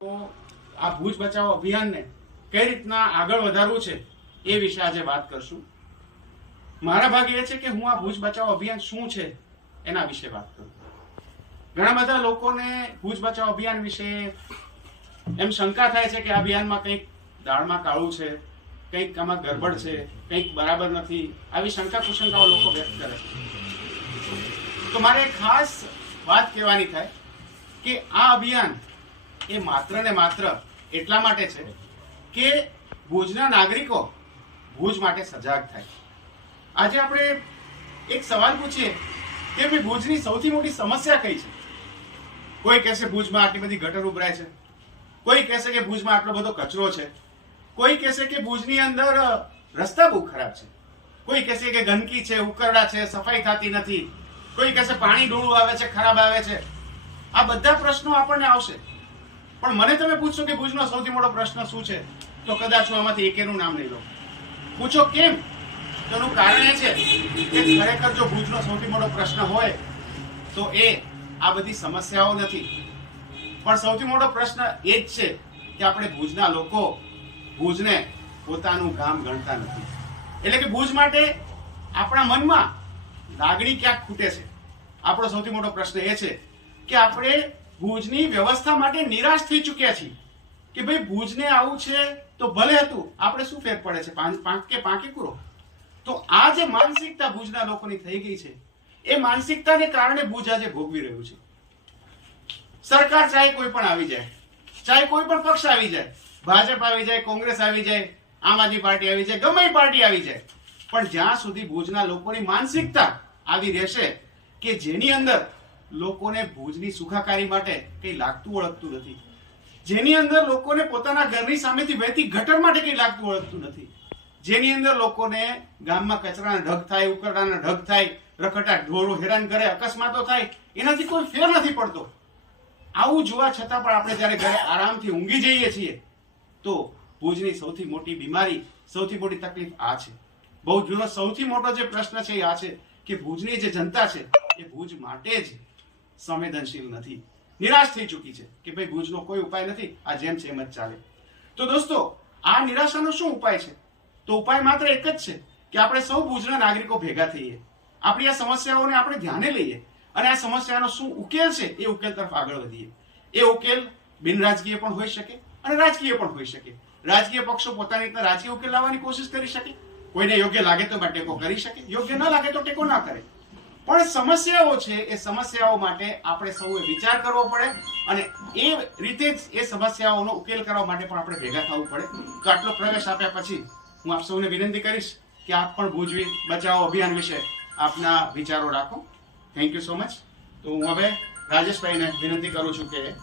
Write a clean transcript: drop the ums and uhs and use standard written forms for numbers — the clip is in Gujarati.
તો આ ભુજ બચાવો અભિયાનને કઈ રીતના આગળ વધારવું છે એ વિશે આજે વાત કરશું. મારા ભાગ એ છે કે હું આ ભુજ બચાવો અભિયાન શું છે એના વિશે વાત કરું. ઘણા બધા લોકોને ભુજ બચાવો અભિયાન વિશે એમ શંકા થાય છે કે આ અભિયાનમાં કંઈક દાળમાં કાળું છે, કંઈક આમાં ગરબડ છે, કંઈક બરાબર નથી, આવી શંકા કુશંકાઓ લોકો વ્યક્ત કરે છે. તો મારે ખાસ વાત કહેવાની થાય કે આ અભિયાન એ માત્ર ને માત્ર એટલા માટે છે કે ભુજના નાગરિકો ભુજ માટે સજાગ થાય. આજે આપણે એક સવાલ પૂછીએ કે ભાઈ ભુજની સૌથી મોટી સમસ્યા કઈ છે. કોઈ કહેશે ભુજમાં આટલી બધી ગટર ઉભરાય છે, કોઈ કહેશે કે ભુજમાં આટલો બધો કચરો છે, કોઈ કહેશે કે ભુજની અંદર રસ્તા બહુ ખરાબ છે, કોઈ કહેશે કે ગંદકી છે, ઉકરડા છે, સફાઈ થતી નથી, કોઈ કહેશે પાણી ડોળું આવે છે, ખરાબ આવે છે. આ બધા પ્રશ્નો આપણને આવશે, પણ મને તમે પૂછશો કે ભુજનો સૌથી મોટો પ્રશ્ન શું છે, તો કદાચ હું આમાંથી એકેનું નામ નહીં લઉં. પૂછો કેમ? તેનું કારણ એ છે કે ખરેખર જો ભુજનો સૌથી મોટો પ્રશ્ન હોય તો એ આ બધી સમસ્યાઓ નથી, પણ સૌથી મોટો પ્રશ્ન એ જ છે કે આપણે ભુજના લોકો ભુજને પોતાનું ગામ ગણતા નથી. એટલે કે ભુજ માટે આપણા મનમાં લાગણી ક્યાંક ખૂટે છે. આપણો સૌથી મોટો પ્રશ્ન એ છે કે આપણે ભુજની વ્યવસ્થા માટે નિરાશ થઈ ચૂક્યા છીએ કે ભાઈ ભુજને આવું છે તો ભલે હતું, આપણે શું ફેર પડે છે, પાંખ કે પાંખી પૂરો. તો આ જે માનસિકતા ભુજના લોકોની થઈ ગઈ છે, એ માનસિકતાને કારણે ભુજ આજે ભોગવી રહ્યું છે. સરકાર ચાહે કોઈ પણ આવી જાય, ચાહે કોઈ પણ પક્ષ આવી જાય, ભાજપ આવી જાય, કોંગ્રેસ આવી જાય, આમ આદમી પાર્ટી આવી જાય, ગમે પાર્ટી આવી જાય, પણ જ્યાં સુધી ભુજના લોકોની માનસિકતા આવી રહેશે કે જેની અંદર લોકોને ભુજની સુખાકારી માટે કઈ લાગતું ઓળખતું નથી, જેની અંદર લોકોને પોતાના ઘરની સામેથી વહેતી ગટર માટે કઈ લાગતું ઓળખતું નથી, જેની અંદર લોકોને ગામમાં કચરાના ઢગ થાય, ઉકરડાના ઢગ થાય, રખડતા ઢોરો હેરાન કરે, અકસ્માતો થાય, એનાથી કોઈ ફેર નથી પડતો. આવું જોવા છતાં પણ આપણે જયારે ઘરે આરામથી ઊંઘી જઈએ છીએ તો ભુજની સૌથી મોટી બીમારી, સૌથી મોટી તકલીફ આ છે. ભુજનો સૌથી મોટો જે પ્રશ્ન છે એ આ છે કે ભુજની જે જનતા છે એ ભુજ માટે જ સંવેદનશીલ નથી, નિરાશ થઈ ચૂકી છે કે ભાઈ ભુજનો કોઈ ઉપાય નથી, આ જેમ છે એમ જ ચાલે. તો દોસ્તો, આ નિરાશાનો શું ઉપાય છે? તો ઉપાય માત્ર એક જ છે કે આપણે સૌ ભુજના નાગરિકો ભેગા થઈએ, આપણી આ સમસ્યાઓને આપણે ધ્યાને લઈએ અને આ સમસ્યાનો શું ઉકેલ છે એ ઉકેલ તરફ આગળ વધીએ. એ ઉકેલ બિન રાજકીય પણ હોઈ શકે અને રાજકીય પણ હોઈ શકે. રાજકીય પક્ષો પોતાની રીતના રાજકીય ઉકેલ લાવવાની કોશિશ કરી શકે, કોઈને યોગ્ય લાગે તો ટેકો કરી શકે, યોગ્ય ન લાગે તો ટેકો ના કરે. પણ સમસ્યાઓ છે, એ સમસ્યાઓ માટે આપણે સૌએ વિચાર કરવો પડે અને એ રીતે જ એ સમસ્યાઓનો ઉકેલ કરવા માટે પણ આપણે ભેગા થવું પડે. તો આટલો પ્રવેશ આપ્યા પછી હું આપ સૌને વિનંતી કરીશ કે આપ પણ ભુજ બચાવો અભિયાન વિશે આપના વિચારો રાખો. Thank you so much. તો હું હવે રાજેશભાઈને વિનંતી કરું છું કે